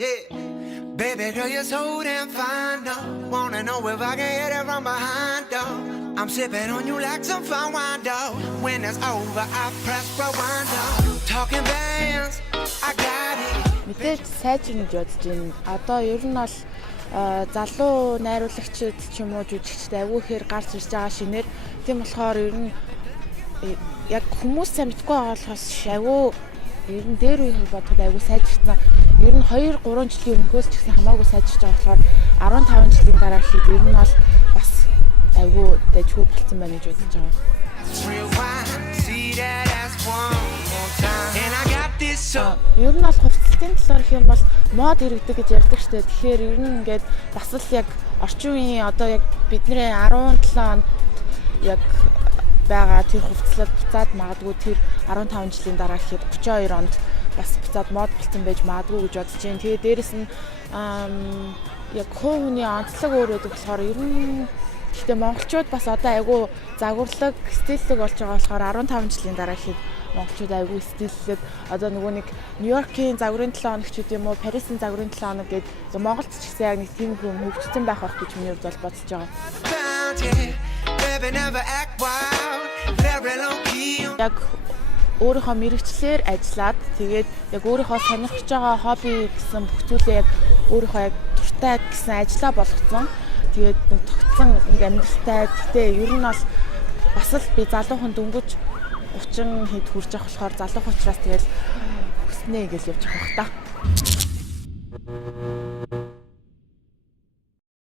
Yeah, baby girl, you're so damn fine, though. Wanna know if I can hit it from behind, though. I'm sipping on you like some fine wine, though. When it's over, I press rewind, though. Talking bands, I got it. Мэдээж сайжирнаж бодож байна. Одоо ер нь бол залуу найруулагчид ч юм уу жүжигчтэй айгүй ихээр гарч ирж байгаа шинээр. Тийм болохоор ер нь яг хүмүүс сайн мэдгүй байгаа болохоос айгүй ер нь дээр үеийн бодоход айгүй сайжирсан. Ер нь 2 3 жилийн өмнөхөөс ч гэсэн хамаагүй сайжирч байгаа болохоор 15 жилийн дараа хэд ер нь бол бас айгүй дэжгүй болцсон байна гэж бодож байгаа. Ер нь бол хувцлалтын талаар их юм бол мод иргэдэг гэж ярьдаг штэ. Тэгэхээр ер нь ингээд бас л яг орчин үеийн одоо яг бидний 17 онд яг байгаа тэр хувцлалт буцаад магадгүй тэр 15 жилийн дараа гэхэд 32 онд бас буцаад мод болсон байж магадгүй гэж бодож байна. Тэгээ дээрэс нь яг хувийн онцлог өөр байдаг болохоор ер нь гэхдээ монголчууд бас одоо айгүй загварлаг, стиллэг болж байгаа болохоор 15 жилийн дараа гэхэд монголчууд айгүй стиллэг одоо нөгөө нэг Нью-Йоркийн загварын 7 хоног ч гэдэм үү, Парисын загварын 7 хоног гэдэг Монголд ч гэсэн яг нэг тийм хүм хөгжсөн байх байх гэж миний хувьд бол бодож байгаа. Яг өөрийнхөө мэрэгчлэр ажиллаад тэгээд яг өөрийнхөө сонирхож байгаа хобби гэсэн бүх зүйлээ яг өөрийнхөө яг дуртай гэсэн ажиллаа болгоцсон. Тэгээд нэг тогтсон нэг амьдралтай. Гэтэ ер нь бол бас л би залуухан дөнгөж 30 хэд хүрж явах болохоор залуух учраас тэгэл хүснэ гэж явж байгаа бах та.